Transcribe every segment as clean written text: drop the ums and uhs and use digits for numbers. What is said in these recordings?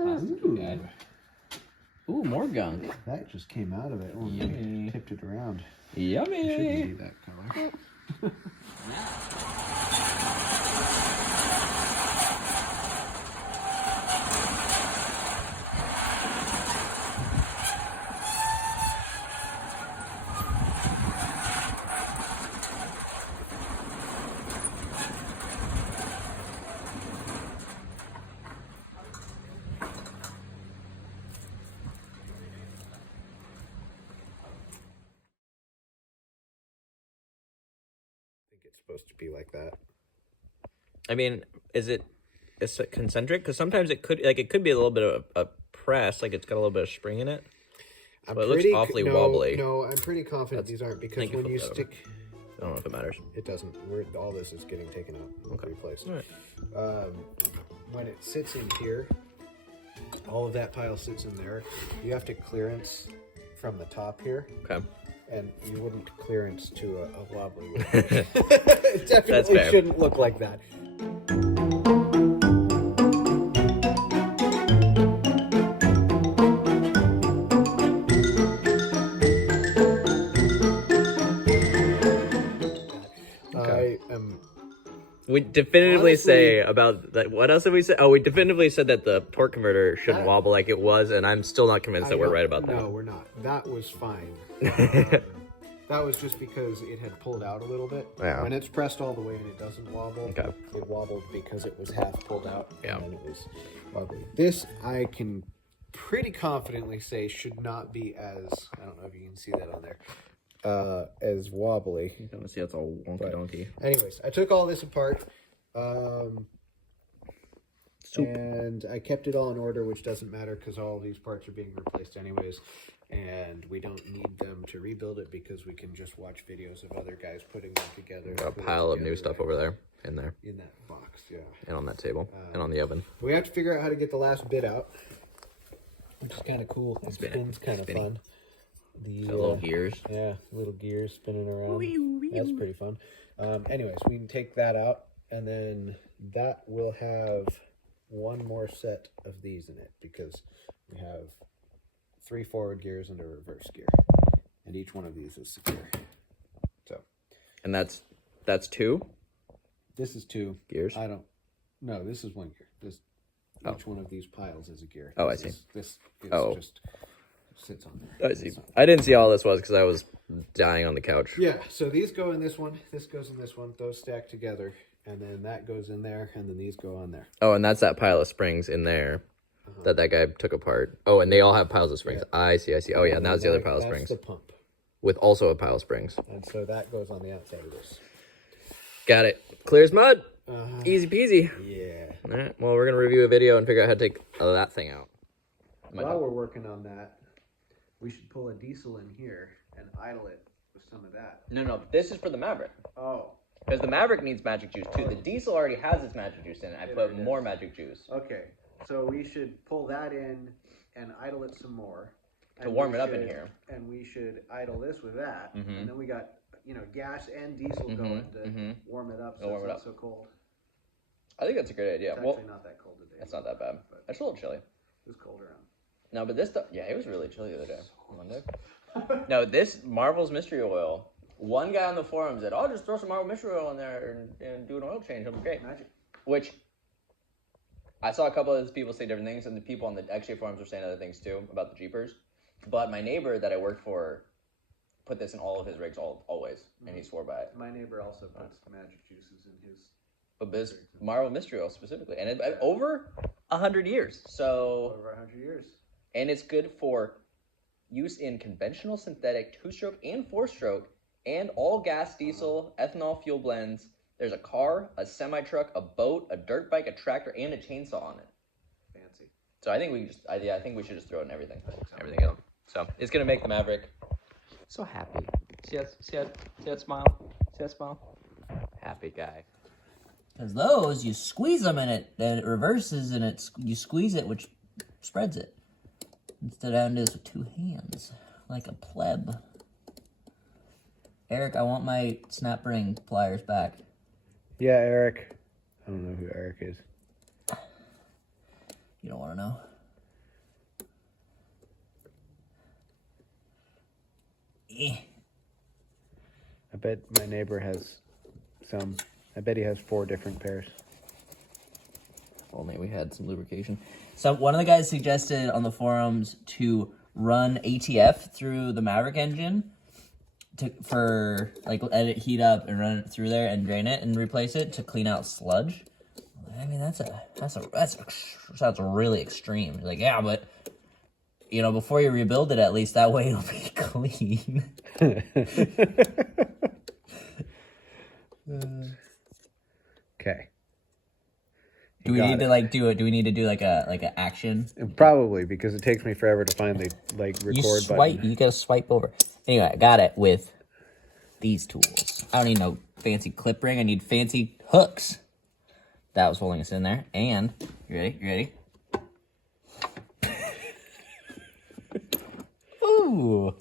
Ooh. Ooh, more gunk. That just came out of it. Oh, Yummy. tipped it around. Yummy. It shouldn't be that color. It's supposed to be like that. I mean, is it concentric? Because sometimes it could be a little bit of a press, like it's got a little bit of spring in it. But it looks awfully wobbly. No, I'm pretty confident these aren't, because when you stick... I don't know if it matters. It doesn't. All this is getting taken out and replaced. All right. When it sits in here, all of that pile sits in there. You have to clearance from the top here. Okay. And you wouldn't clearance to a wobbly one. It definitely shouldn't look like that. We definitively say about that. What else did we say? Oh, we definitively said that the torque converter shouldn't wobble like it was, and I'm still not convinced that we're right about that. No, we're not. That was fine. That was just because it had pulled out a little bit. Yeah. When it's pressed all the way and it doesn't wobble, okay. It wobbled because it was half pulled out. Yeah. And it was wobbly. This, I can pretty confidently say, should not be as, I don't know if you can see that on there, as wobbly. You can see it's all wonky donkey. Anyways, I took all this apart. And I kept it all in order, which doesn't matter because all these parts are being replaced anyways. And we don't need them to rebuild it because we can just watch videos of other guys putting them together. Got a pile of new stuff over there, in there. In that box, yeah. And on that table, and on the oven. We have to figure out how to get the last bit out, which is kind of cool. It spins kind of fun. The little gears. Yeah, little gears spinning around. That's pretty fun. Anyways, we can take that out, and then that will have one more set of these in it because we have 3 forward gears and a reverse gear, and each one of these is secure. So, and that's 2. This is 2 gears. No, this is 1 gear. Each one of these piles is a gear. Oh, I see. This is just sits on there. I see. I didn't see all this was because I was dying on the couch. Yeah, so these go in this one, this goes in this one, those stack together, and then that goes in there, and then these go on there. Oh, and that's that pile of springs in there that guy took apart. Oh, and they all have piles of springs. Yeah. I see. Oh, yeah, and that was the other pile of springs. That's the pump. With also a pile of springs. And so that goes on the outside of this. Got it. Clear as mud. Easy peasy. Yeah. All right, well, we're going to review a video and figure out how to take that thing out. While we're working on that, we should pull a diesel in here and idle it with some of that. No, this is for the Maverick. Oh. Because the Maverick needs magic juice too. The diesel already has its magic juice in it. I put more magic juice. Okay, so we should pull that in and idle it some more. To warm it up in here. And we should idle this with that. And then we got, gas and diesel going to warm it up so it's not so cold. I think that's a great idea. It's actually not that cold today. It's not that bad. It's a little chilly. It was cold around. No, but this stuff, yeah, it was really chilly the other day. Monday. No, this Marvel's Mystery Oil. One guy on the forum said, "Oh, just throw some Marvel Mystery Oil in there and do an oil change. It'll be great." Magic. Which I saw a couple of people say different things, and the people on the XJ forums were saying other things too about the Jeepers. But my neighbor that I worked for put this in all of his rigs always, and he swore by it. My neighbor also puts magic juices in his. But this Marvel Mystery Oil specifically, and it over 100 years. So over 100 years. And it's good for use in conventional, synthetic, 2-stroke and 4-stroke, and all gas, diesel, ethanol fuel blends. There's a car, a semi-truck, a boat, a dirt bike, a tractor, and a chainsaw on it. Fancy. So I think I think we should just throw it in everything. Everything else. So it's gonna make the Maverick so happy. See that smile? See that smile? Happy guy. Because those, you squeeze them and it reverses and you squeeze it, which spreads it. Instead, I do this with 2 hands, like a pleb. Eric, I want my snap ring pliers back. Yeah, Eric. I don't know who Eric is. You don't want to know? I bet my neighbor has some. I bet he has 4 different pairs. Only we had some lubrication. So one of the guys suggested on the forums to run ATF through the Maverick engine for like let it heat up and run it through there and drain it and replace it to clean out sludge. I mean that sounds really extreme. Like yeah, but you know before you rebuild it at least that way it'll be clean. Okay. Do we need to like do it? Do we need to do like a action? Probably because it takes me forever to find the like record button. You gotta swipe over. Anyway, I got it with these tools. I don't need no fancy clip ring. I need fancy hooks. That was holding us in there. And you ready? You ready? Ooh.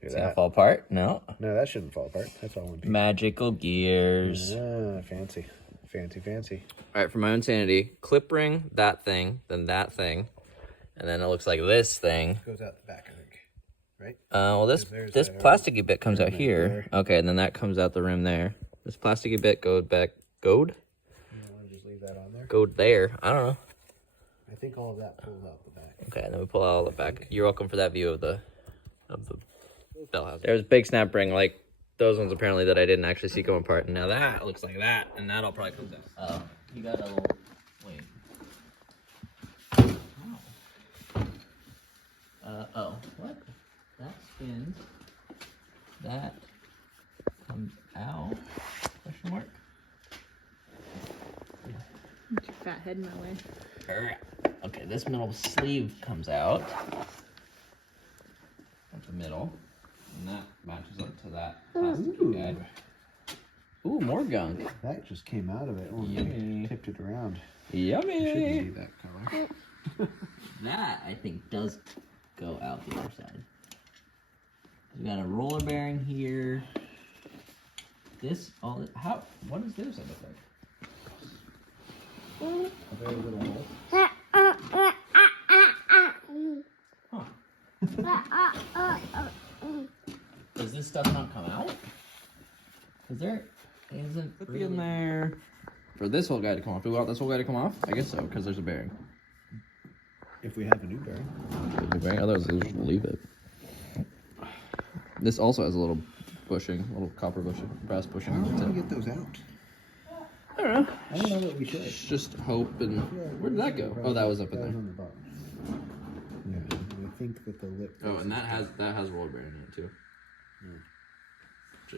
Is that gonna fall apart? No. No, that shouldn't fall apart. That's all one piece. Magical gears. Ah, fancy. Fancy, fancy. All right, for my own sanity, clip ring, that thing, then that thing, and then it looks like this thing. Goes out the back, I think. Right? Well, this plasticky bit comes out here. There. Okay, and then that comes out the rim there. This plasticky bit goes back. Goad? You want to just leave that on there? Goad there. I don't know. I think all of that pulls out the back. Okay, and then we pull out all the back. You're welcome for that view of the bell house. There's a big snap ring, like those ones apparently that I didn't actually see come apart. And now that looks like that, and that'll probably come down. Oh, you got a little. Wait. Oh. What? That spins. That comes out. Question mark. Get your fat head in my way. Okay, this middle sleeve comes out. At the middle. And that matches up to that plastic guy. Ooh, more gunk. That just came out of it when we tipped it around. Yummy. It shouldn't be that color. That, I think, does go out the other side. We got a roller bearing here. This, what does this look like? A very little hole. Does this stuff not come out? Is there isn't really in there for this whole guy to come off? Do we want this whole guy to come off? I guess so, because there's a bearing. If we have a new bearing. Otherwise, we'll just leave it. This also has a little bushing, little copper bushing, brass bushing. How are we going to get those out? I don't know. I don't know that we should. Just hope and... Where did that go? Oh, that was up in there. That was on the bottom. Yeah, I think that the lip... Oh, and that has roller bearing in it, too.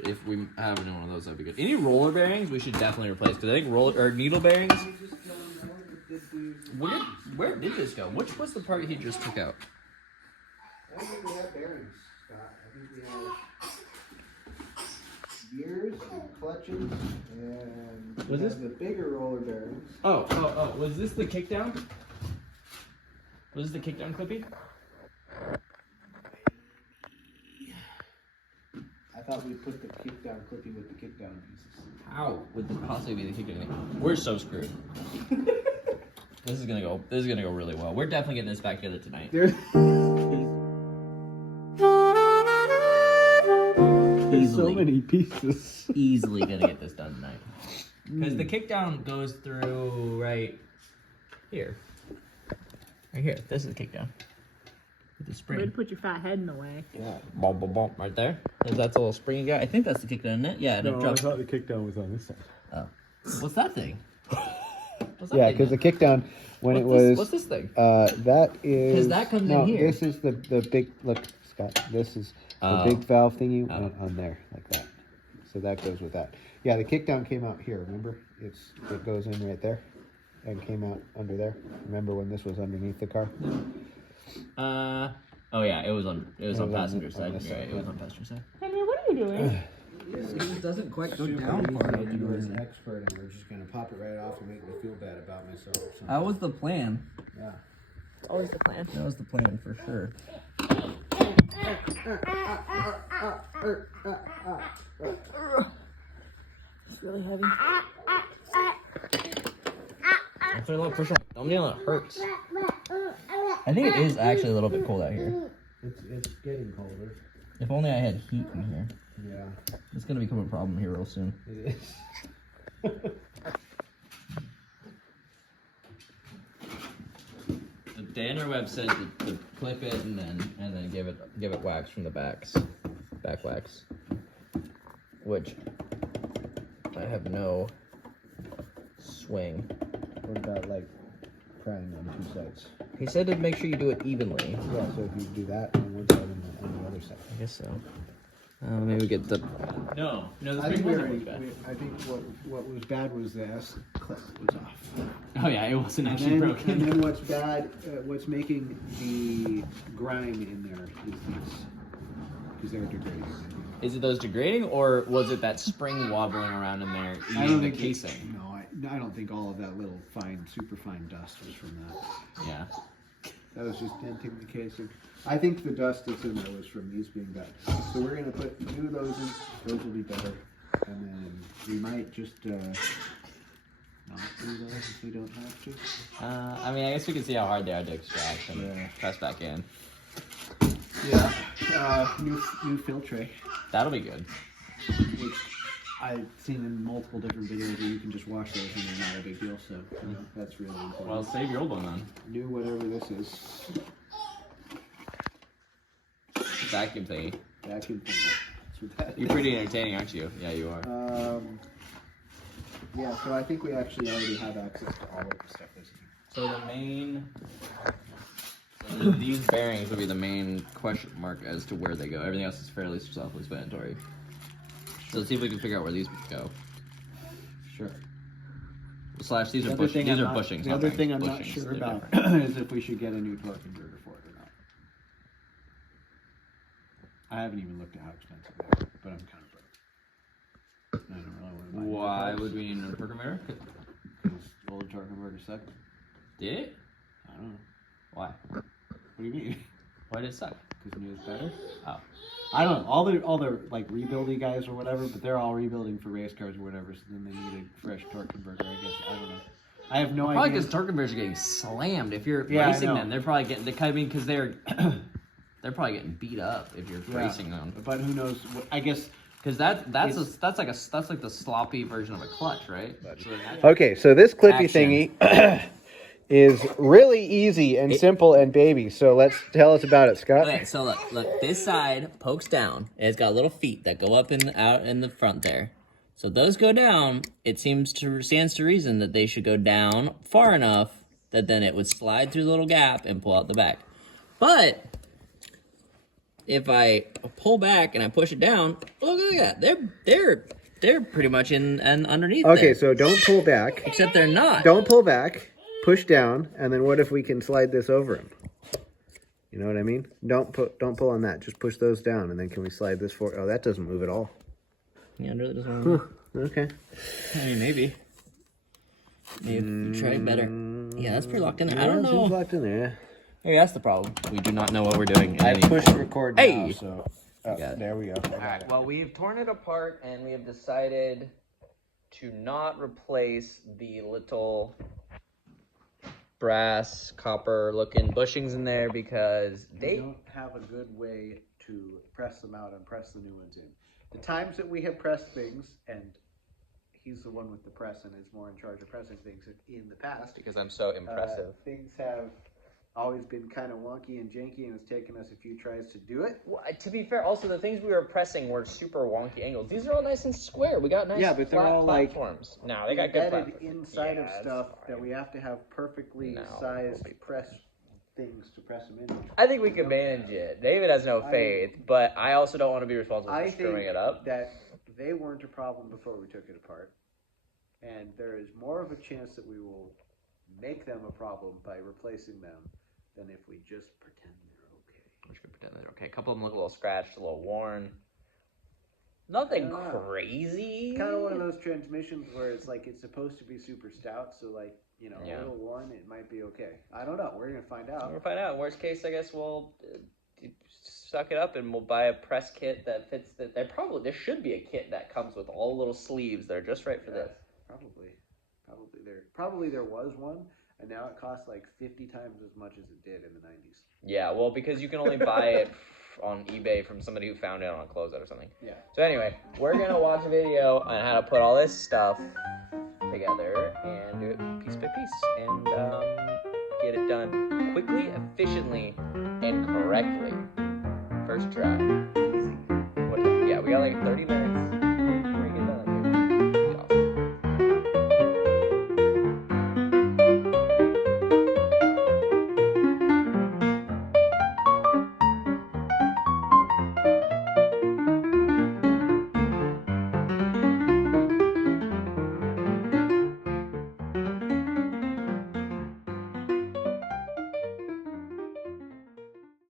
If we have a new one of those, that'd be good. Any roller bearings, we should definitely replace, because I think needle bearings... Where did this go? Which was the part he just took out? I don't think we have bearings, Scott. I think we have gears and clutches and Was this the bigger roller bearings? Oh. Was this the kickdown? Was this the kickdown clippy? I thought we put the kickdown clippy with the kickdown pieces. How would this possibly be the kickdown? We're so screwed. This is gonna go really well. We're definitely getting this back together tonight. There's so many pieces. Easily gonna get this done tonight. Because the kickdown goes through right here. Right here. This is the kickdown. With the spring. Way to put your fat head in the way. Yeah. Bump, bump, bump. Right there. That's a little springy guy. I think that's the kickdown, isn't it? Yeah. No, I thought the kickdown was on this side. Oh. What's that thing? Yeah, because the kickdown, what's this thing? That is... Because that comes in here. This is the big... Look, Scott, this is the big valve thingy on there, like that. So that goes with that. Yeah, the kickdown came out here, remember? It goes in right there and came out under there. Remember when this was underneath the car? Oh yeah, it was on passenger side. Right, it was on passenger side. Henry, what are you doing? It doesn't quite go down far enough. You as an expert, and we're just gonna pop it right off and make me feel bad about myself. Or something. That was the plan. Yeah. It's always the plan. That was the plan for sure. It's really heavy. Push on. Don't kneel, it hurts. I think it is actually a little bit cold out here. It's getting colder. If only I had heat in here. Yeah, It's gonna become a problem here real soon. it is. The interweb said to clip it and then give it wax from the back wax, which I have no swing. What about like prying on 2 sides? He said to make sure you do it evenly. Yeah, so if you do that on one side and on the other side. I guess so. Maybe get the. No, the I think spring wasn't bad. I think what was bad was the S clip was off. Oh yeah, it wasn't actually broken. And then what's bad, what's making the grime in there is these, because they're degrading. Is it those degrading, or was it that spring wobbling around in there eating the casing? I don't think all of that little super fine dust was from that. Yeah. That was just denting the casing. I think the dust that's in there was from these being bad. So we're going to put 2 of those in. Those will be better. And then we might just not do those if we don't have to. I mean, I guess we can see how hard they are to extract and press back in. Yeah. New filtre, That'll be good. which I've seen in multiple different videos where you can just wash those and they're not a big deal. So that's really important. Well, save your old one then. New whatever this is. Vacuum thingy. Vacuum cleaner. That's what that You're pretty entertaining, aren't you? Yeah, you are. Yeah, so I think we actually already have access to all of the stuff that's in here. So the main, these bearings would be the main question mark as to where they go. Everything else is fairly self-explanatory. So let's see if we can figure out where these go. Sure. Slash, these are bushings. The not other bearings. thing I'm not Bushings. sure They're about different. is if we should get a new torque converter for it or not. I haven't even looked at how expensive they are, but I'm kind of broke. I don't really want to buy new Why torques. would we need a torque converter? Because old torque converter sucked. Did it? I don't know. Why? What do you mean? Why did it suck? Because new is better? Oh. I don't know. All the like rebuilding guys or whatever, but they're all rebuilding for race cars or whatever, so then they need a fresh torque converter, I guess. I don't know. I have no Probably idea. because torque converters are getting slammed. If you're Yeah, I racing know. them, they're probably getting. Because they're probably getting beat up if you're racing them. But who knows? I guess. Because that's like the sloppy version of a clutch, right? Okay, so this clippy Action. thingy is really easy and simple and baby. So let's tell us about it, Scott. Okay, so look, this side pokes down. It's got little feet that go up and out in the front there. So those go down. It stands to reason that they should go down far enough that then it would slide through the little gap and pull out the back. But if I pull back and I push it down, look at that. They're pretty much in and underneath. Okay, there. so don't pull back. Except they're not. Don't pull back. Push down, and then what if we can slide this over him? You know what I mean? Don't pull on that. Just push those down, and then can we slide this forward? Oh, that doesn't move at all. Yeah, it really doesn't want to. Okay. I mean, maybe you try better. Yeah, that's pretty locked in there. I don't It's know. locked in there. Maybe that's the problem. We do not know what we're doing. I pushed record now, Hey! so got it. there we go. Alright, well, we've torn it apart and we have decided to not replace the little brass, copper looking bushings in there because We they don't have a good way to press them out and press the new ones in. The times that we have pressed things, and he's the one with the press and is more in charge of pressing things in the past, because I'm so impressive. things have always been kind of wonky and janky, and it's taken us a few tries to do it. Well, to be fair, also the things we were pressing were super wonky angles. These are all nice and square. We got nice Yeah, but they're flat all, like, platforms. No, they got good Embedded platforms. inside Yeah, of that's stuff fine. that we have to have perfectly No, sized we'll be press things to press them in. I think we can manage it. David has no faith, but I also don't want to be responsible for I screwing think it up. that they weren't a problem before we took it apart, and there is more of a chance that we will make them a problem by replacing them than if we just pretend they're okay. We should pretend they're okay. A couple of them look a little scratched, a little worn. Nothing Yeah. crazy. Kind of one of those transmissions where it's like it's supposed to be super stout, so like, you know, Yeah. a little worn, it might be okay. I don't know. We're gonna find out. We'll find out. Worst case, I guess we'll suck it up and we'll buy a press kit that fits. There should be a kit that comes with all little sleeves that are just right for this. Probably there was one. and now it costs like 50 times as much as it did in the 90s. Yeah, well, because you can only buy it on eBay from somebody who found it on a closeout or something. Yeah. So anyway, we're gonna watch a video on how to put all this stuff together and do it piece by piece and get it done quickly, efficiently, and correctly. First try. Easy. What time? Yeah, we got like 30 minutes.